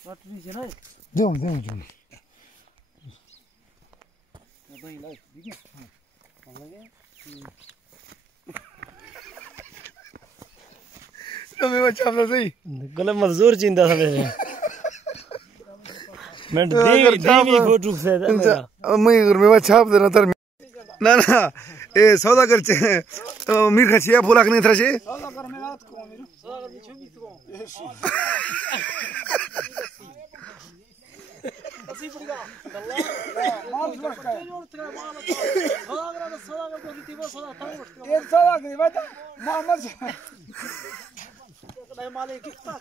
दो दो जो तो मैं बच्चा अपना सही गले मजदूर चिंता था मेरे मैं देवी फोटो से मैं घर में बच्चा आप देना तर ना ना ए सौदा कर मीर खचिया फूला नहीं था से सौदा कर मैं रात को मीर सौदा कर 26 को असली पड़ेगा माल का जोड़ तेरा माल सौदा कर तो कितनी सौदा था ये सौदा कर बेटा मोहम्मद नहीं माले कितना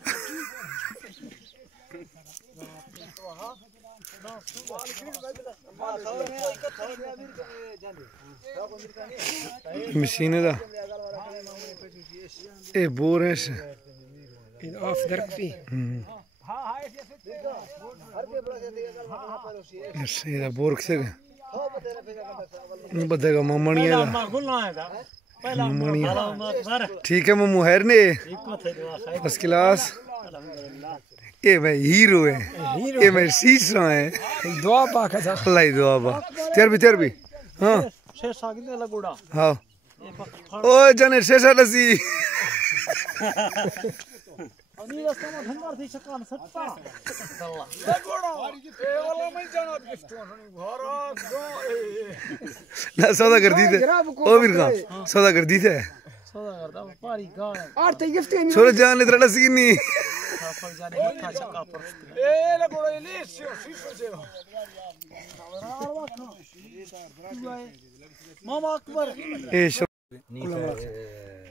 मशीन दा ए बोर है ऑफ दरक फी ऐसे बोर से बदेगा मामणिया ठीक है मम्मू हैर ने फर्स्ट क्लास ये मैं हीरो है ये मैं शीशा है दुआ पा का अल्लाह ही दुआ पा तेर भी हां शेषा कितने लगोड़ा हां ओ जने शेषा लसी अनी रास्ता में धंगार थी सकान सत्ता लगोड़ा ए वाला मैं जाना किस्तो घरा ना सौदा कर दी थे ओ वीर का सौदा कर दी थे सौदा करता पारी गाय और ते गिफ्ट नहीं छोड़ जान ले तरह लसी नहीं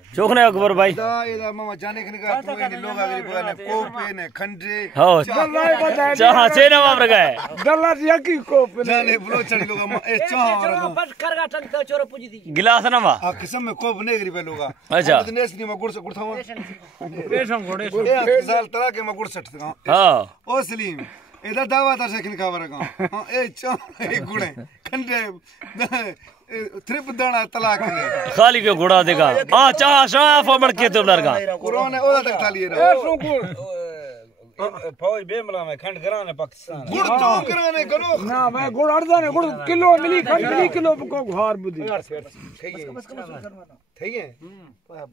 चोखने अकबर भाई मामा जाने के निकाल तू इन लोग आगे बोलने कोपे ने खंडे हो जहां से ना वापर गए डल्ला यकी कोप जाने ब्लो चढ़ लोग ए चाह बस करगा टन तो चोरो पूजी दी गिलास ना वा आ किस्म में कोप नहीं गरी पे लोग अच्छा दिनेश ने गुड़ से गुड़थावा पेशम घोड़े ए साल तरह के गुड़ सट हां ओ सलीम इधर दावा था से खबर का हां ए चाह ए गुड़े खंडे त्रिप दाना तलाक ने खाली के घोड़ा देगा हां चाह शाफ बढ़ के तो लड़का कुरान ने ओदा तक थाली रे फौज बेमला में खंड कराने पाकिस्तान गुड़ तो कराने करो ना मैं गुड़ अर्धा ने गुड़ किलो मिली खंड मिली किलो को घर बुदी ठीक है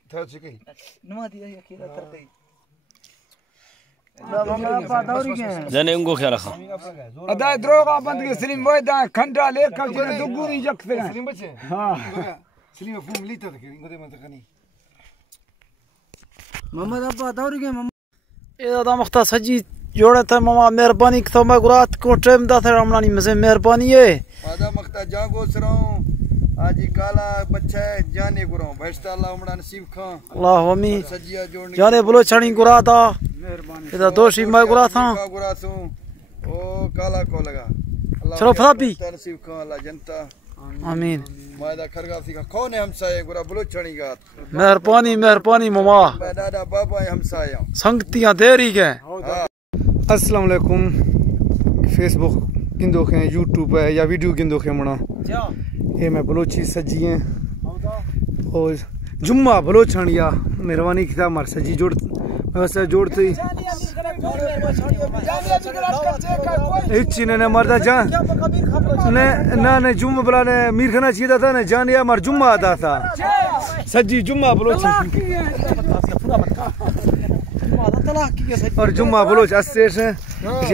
था सके नुआ दिया अकेला तरते जने उनको क्या रखा अदा द्रोगा बंद के सलीम वो दा खंडा ले का जिने दुगुनी जखते हैं सलीम बच्चे हां सलीम फूम लीता था इंगोदे मन तकनी मोहम्मद अब्बा दौरी के ए दादा मख्ता सजी जोड़े थे मामा मेहरबानी तो मैं रात को टाइम दा थे रमणानी में से मेहरबानी है दादा मख्ता जागो सराऊं आज काला बच्चा है जाने गुरो बैठता अल्लाह उमड़ा नसीब खां अल्लाह हमी सजिया जोड़नी जाने बोलो छणी गुरा था मेहरबानी इधर दोषी मैं गुरा था गुरा सू ओ काला को लगा अल्लाह चलो फराबी नसीब खां अल्लाह जनता आमीन मायदा खरगा सी कौन है हमसाए गुरा बोलो छणी गा मेहरबानी मेहरबानी मामा मैं दादा बाबा है हमसाया संगतियां देरी के अस्सलाम वालेकुम फेसबुक किंदो के यूट्यूब है या वीडियो किंदो के मना ये मैं बलोची सजी हैं और जुम्मा बलोचनिया मेहरबानी किताब मार सजी जोड़ वैसे जोड़ते ने मरदा जान ने ना ने जुम्मा बुला ने मीर खाना चाहिए था ने जान या मार जुम्मा आता था सजी जुम्मा बलोची और जुम्मा बलोच अस्से से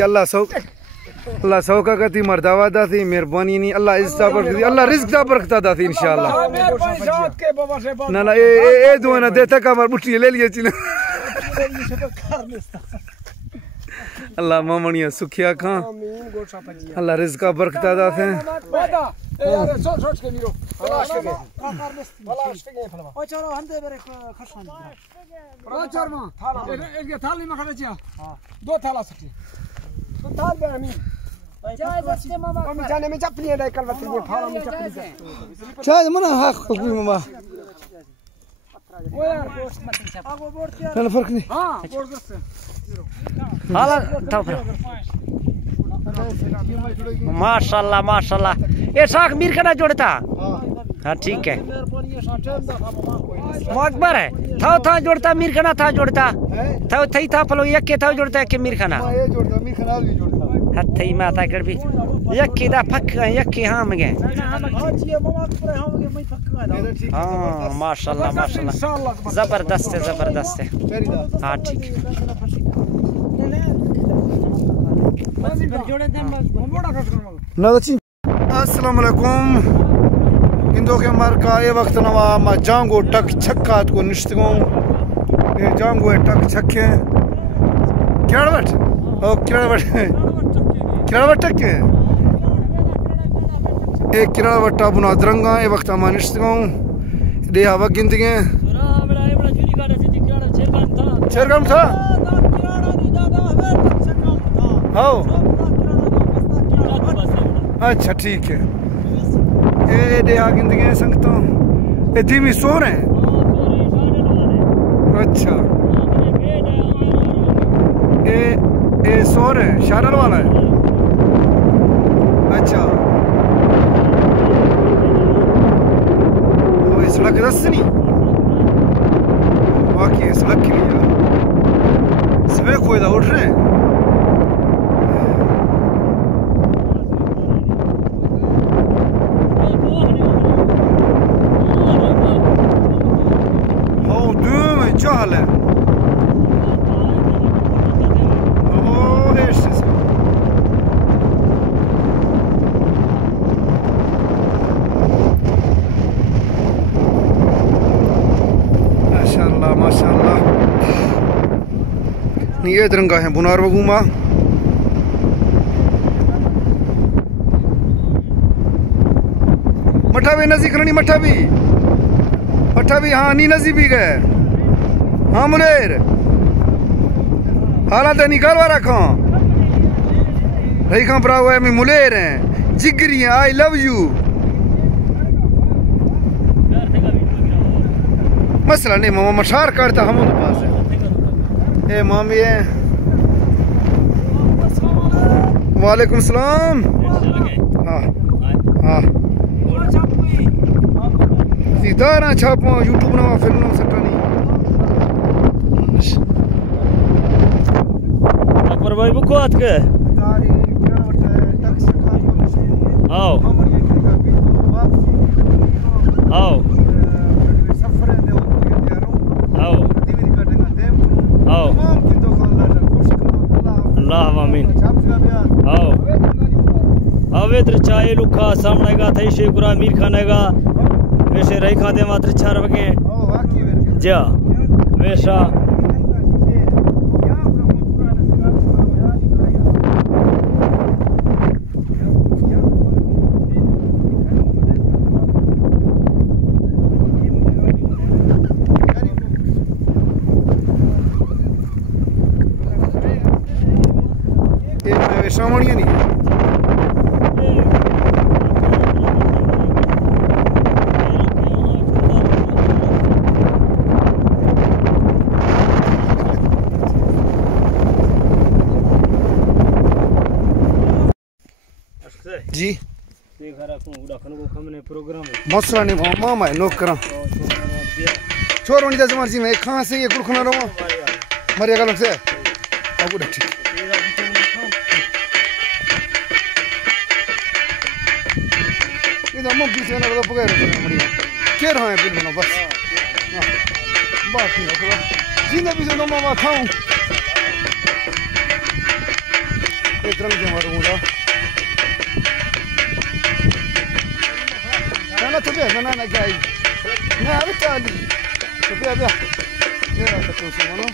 अल्लाह सौ अल्लाह सौका करती मर्दावा दाती मेहरबानी नहीं अल्लाह इज्जत बरकती अल्लाह रिज़्क दा बरकता दाती इंशाअल्लाह ना ना ए दुआ ना देता का मर बुटी ले लिए चिन अल्लाह मामणिया सुखिया खां अल्लाह रिज़्क का बरकता दाते दो थाला सकती तो थाल दे अमीन मम्मी जाने में चपली है कल बत्ती में फाड़ा में चपली चाय मना हक कोई मामा वो यार दोस्त मत आगो बोर्ड के ना फर्क नहीं हां बोर्ड से हाला था माशाल्लाह माशाल्लाह ये साख मीर का जोड़ता हां ठीक है अकबर है था जोड़ता मीर खाना था जोड़ता था थई था फलो यके था जोड़ता के मीर खाना ये जोड़ता मीर खाना भी जोड़ता हथई माता कर भी यके दा फक यके हां मगे हां माशाल्लाह माशाल्लाह जबरदस्त है हां ठीक अस्सलाम वालेकुम इंदो के मार का ये वक्त नवा मा जांगो टक छक्का को निश्तगो ये जांगो टक छक्के किरावट ओ किरावट टक ए किरावट बुना दरंगा ये वक्त मा निश्तगो दे हवा गिंदगे शेरगम था हाँ अच्छा ठीक है ये दे गिंदगी संगतों ये धीमी सो रहे हैं अच्छा ये सो रहे हैं शारल वाला है अच्छा वो सड़क रस नहीं बाकी सड़क के लिए सुबह कोई दा उठ रहे हैं चाल है माशाल्लाह माशाल्लाह ये तिरंगा है बुनार बगूमा मठा भी नजी करनी मठा भी हाँ नी नजी भी गए हाँ मुनेर हालात निकाल वाला खां रही खां परा हुआ है मैं मुलेर हैं जिगरी हैं आई लव यू मसला नहीं मामा मशार करता हम तो पास है ए मामी है वालेकुम सलाम हाँ हाँ सीधा छापो यूट्यूब ना फिल्म सट्टा नहीं अकबर भाई बुको हाथ के आओ आओ आओ आओ अल्लाह आमीन आओ अवेत्र चाय लुखा सामने का थई शेखुरा मीर खाने का वैसे रही खाते मात्र 4 बगे जा वैसा सामान्य नहीं जी मसला नहीं मामा है नोक करा छोर होनी जैसे मर्जी में कहाँ से ये कुड़खना रहो मरिया का लोग से अब ठीक ये दम बीच में ना पकड़ रहे क्या रहा है फिर बना बस बाकी ना जिंदा बीच में मामा खाऊं एक रंग के मारूंगा ना तो बे ना ना क्या ना अभी क्या ली तो बे ये तो कुछ मानो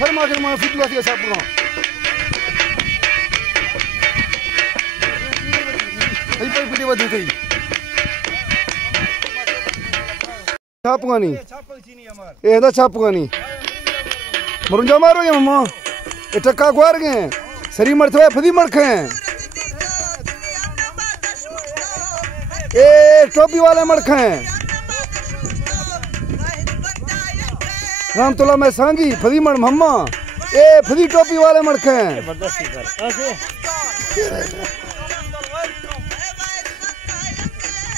शर्मा के मैं फिट लाती है सब पूरा कोई पीटी बदी थी छापगानी ए दा छापगानी मरुंजा मारो ये मम्मा ए टक्का ग्वार गए सरी मरथवा फदी मरखे ए टोपी वाले मरखे रामतोला में सांगी फदी मर मम्मा ए फदी टोपी वाले मरखे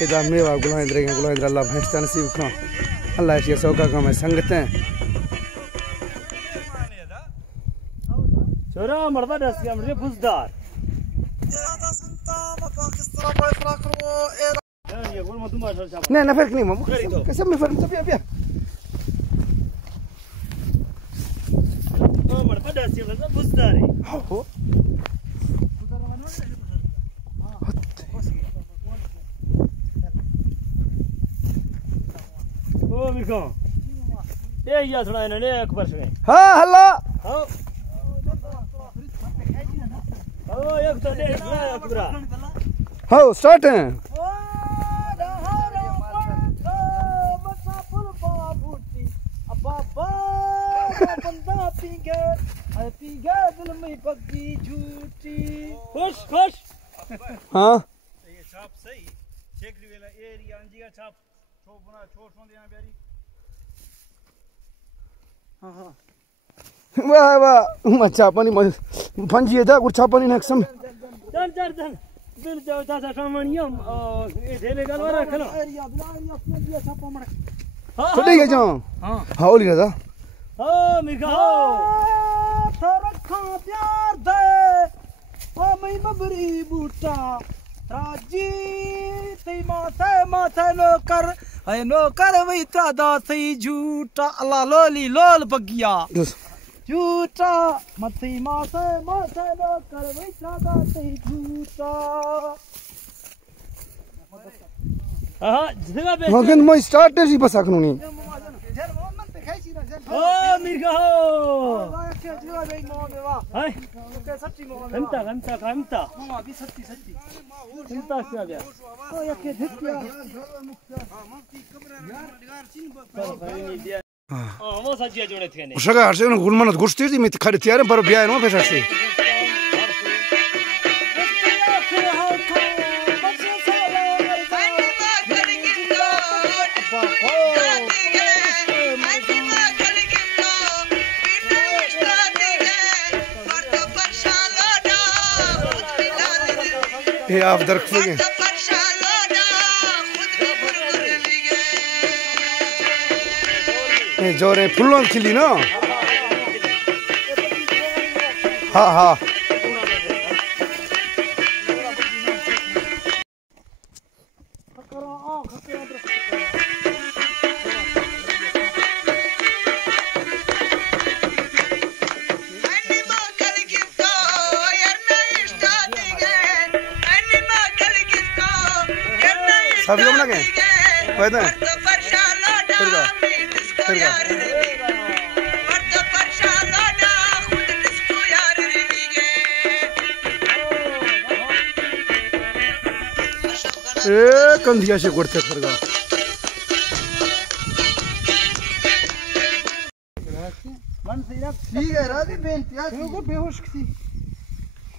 इदा मेवा गुलाइंद्र अल्लाह भैंसता नसीब खां अल्लाह ये सौका का मैं संगतें छोरा मरदा दस के हमरे फुसदार ये गोल मत मार चल नहीं ना फर्क नहीं मम्मा कैसे में फर्क तब या ओ मरदा दस के हमरे फुसदार है हो ओ मिरको ए या थोड़ा इन्होंने एक वर्ष में हां हल्ला हां ओ एक तो दे पूरा हां स्टार्ट है खुश खुश हां ये छाप सही चेकरी वेला एरिया अंजिया छाप छो बना छो सोंदे आ बेरी हां हां वाह वाह मच्छा पानी फंजी था कुछ छापानी नक्सम चल चल चल दिल जाओ चाचा सामणियम ए ढेले गलवा रख लो एरिया दिया छापा मड़ चले गए जाओ हां हां ओली दादा ओ मिरका हो रखा प्यार दे ओ मैं मबरी बूटा राजी ते माथे नौकर है नौकर वही त्रादा सही झूठा अल्लाह लोली लोल बगिया झूठा मथे माथे नौकर वही त्रादा सही झूठा हां जगह पे मगन मैं स्टार्ट है बस आखनो ओ मिरका हो हाय हमता मामा भी सच्ची हमता क्या गया ओ यके धिक्या हां वो सच्ची जोड़े थे ने सगा हरसे गुलमनत गुस्ती थी मैं खड़े तैयार पर ब्याह नो पैसा से ये आप दरख्त लगे ये जोरे फूलों खिली ना हाँ हाँ सभी लोग ना गए कहते हैं कंधिया से गुड़ते फरगा ठीक है राजी बेनती है को बेहोश थी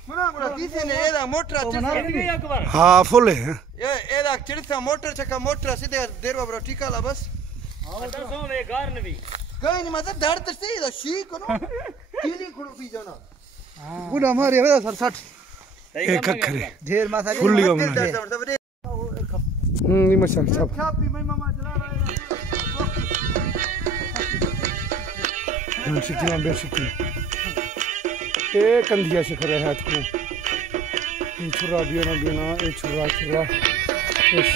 मुना गुड़ा तीसे ने एदा मोटर हाँ फुल है ये एदा चिड़सा मोटर चका मोटर सीधे देर बाबरा टीका ला बस दरसों में कार ने भी कहीं नहीं मतलब दर्द से इधर शी करो कीली खड़ो पी जाना गुड़ा मारे वेदा सर 60 एक खरे ढेर माथा फुल लियो मना नहीं मचाल छाप छापी मैं मामा जला रहा है शिकना बे शिकना ए कंधिया से कर रहे हाथ को ये छुरा बिना ए छुरा इस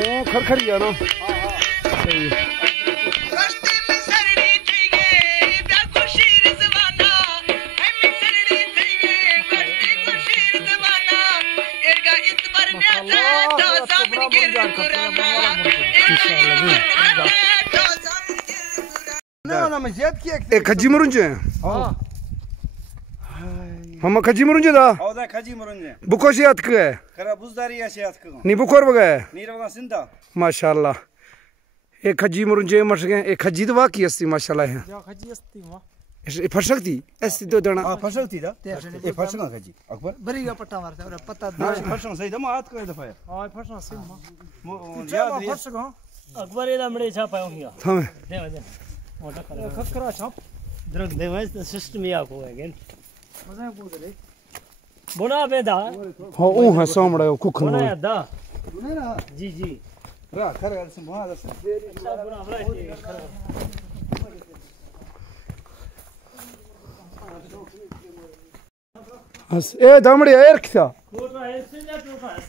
ओ खरखरिया ना सही एक खजी मरुंजे हां हम खजी मुरुंजे दा औदा खजी मुरुंजे बुको शियात के खरा बुजदारी शियात को नी बुकोर बगे नीर वगा सिंधा माशाल्लाह एक खजी मुरुंजे मर गए एक खजी तो वाकी अस्ती माशाल्लाह है जा खजी अस्ती वा ये फसकती ऐसी तो दाना हां फसकती दा ये फसका खजी अकबर बरीगा पट्टा मारता और पत्ता फसका सही दमा हाथ कर दफा हां फसना सिम याद फसका अकबर एदा मड़े छा पायो हिया हमें दे वजन मोटा कर खखरा छाप द्रग दे वज सिस्टम या को है गेन मजा बोल रे बुना बेदा हां ओ है सामड़ा कुखन बुना दा ना जी जी रा खर से बुना दा बुना बड़ा बस ए दामड़ी एर क्या कोटा है से जा टोटा है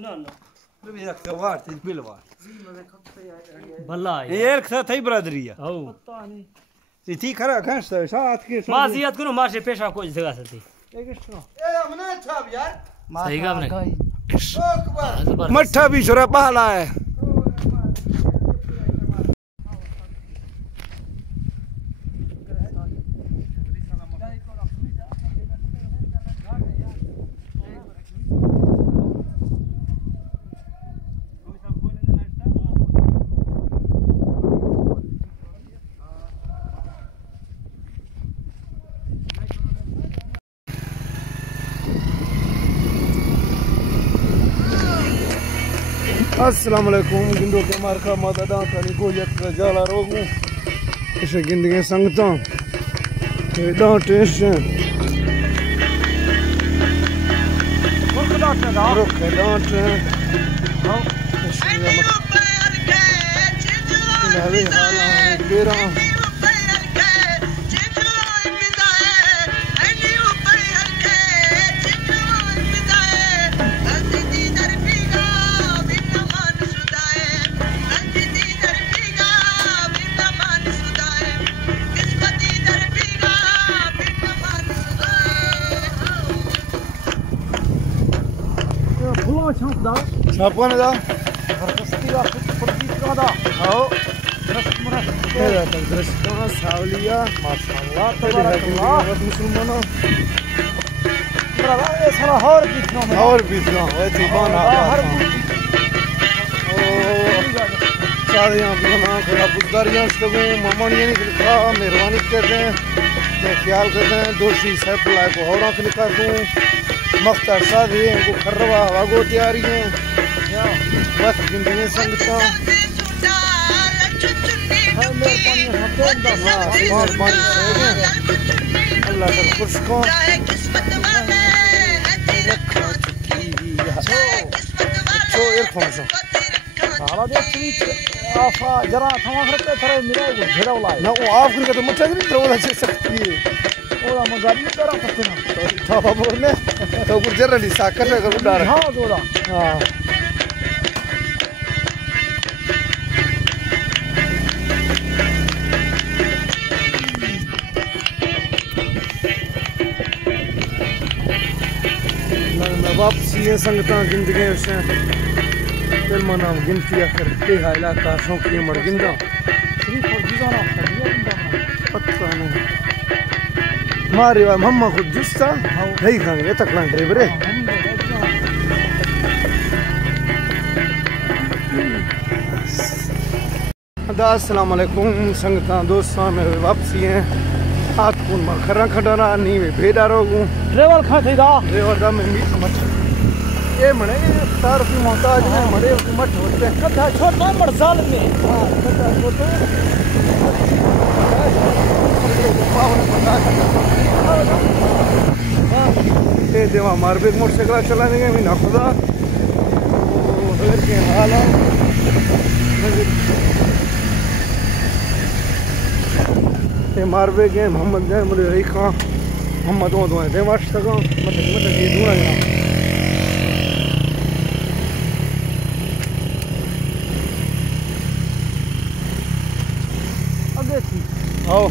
ना ना भी रखवार ते बिलवार भला ये एर था थई बरादरी है औ पता नहीं ये थी खरा घास साथ के माजियत करो मार से पेशा कोई जगह से एक एक्स्ट्रा ए हमने छाप यार सही काम नहीं मट्ठा भी छोरा पहला है अस्सलाम वालेकुम गिंदो के मारका माता दा तनी को यत जाला रोगू इसे गिंदगे संगता ते दा टेंशन रुक डाट ना रुक डांट हां नवे हाला बेरा छाप दा छापन दा हरकस्ती दा प्रतीक दा आओ रस्म तेरा दृष्टा सावलिया माशाअल्लाह तबारक मुसलमाना ब्रदर ये सारा हर बीचना में और भी ना है दीवाना हर ओ सारियां बना खरा बुदारियां सबू मामणियां निकला मेहरबानी करते हैं मैं ख्याल करते हैं दोषी सब लायक और आंख निकाल दूं मख्तार साहब हैं को खरवा वागो तैयारी हैं बस जिंदगी संगता मेहरबानी अल्लाह का खुश को छो एक फंक्शन सारा देश स्वीट आफा जरा थमा करते थरे मिला को घेरा वाला ना वो आफरी का तो मुझे नहीं तरह से सकती है ओला मगाड़ी करा सकते ना था बोलने तो कुछ जरा ली साकर का उड़ार हां दोरा हां वापसी है संगता जिंदगी से फिर मना गिनती करते है इलाका शौकी मर गिंदा सिर्फ फौजीजाना पता नहीं मारे वा मम्मा खुद जुस्ता नहीं खाएंगे तक लाइन ड्राइवर है अस्सलाम वालेकुम संगता दोस्तों मेरे वापसी हैं हाथ कौन मार खरा खटारा नहीं वे भेड़ा रोगू ड्राइवर खा थे दा ड्राइवर दा में मीट मत ये मने तार की मोहताज है मरे मत होते कथा छोटा मरसाल में हां कथा छोटा ये देवा मारबे मोटरसाइकिल चलाने के भी ना खुदा ओ के हाल ये मारबे के मोहम्मद ने मुझे रही खां मोहम्मद दो है दे वाश तक मत ये दूर है आगे थी आओ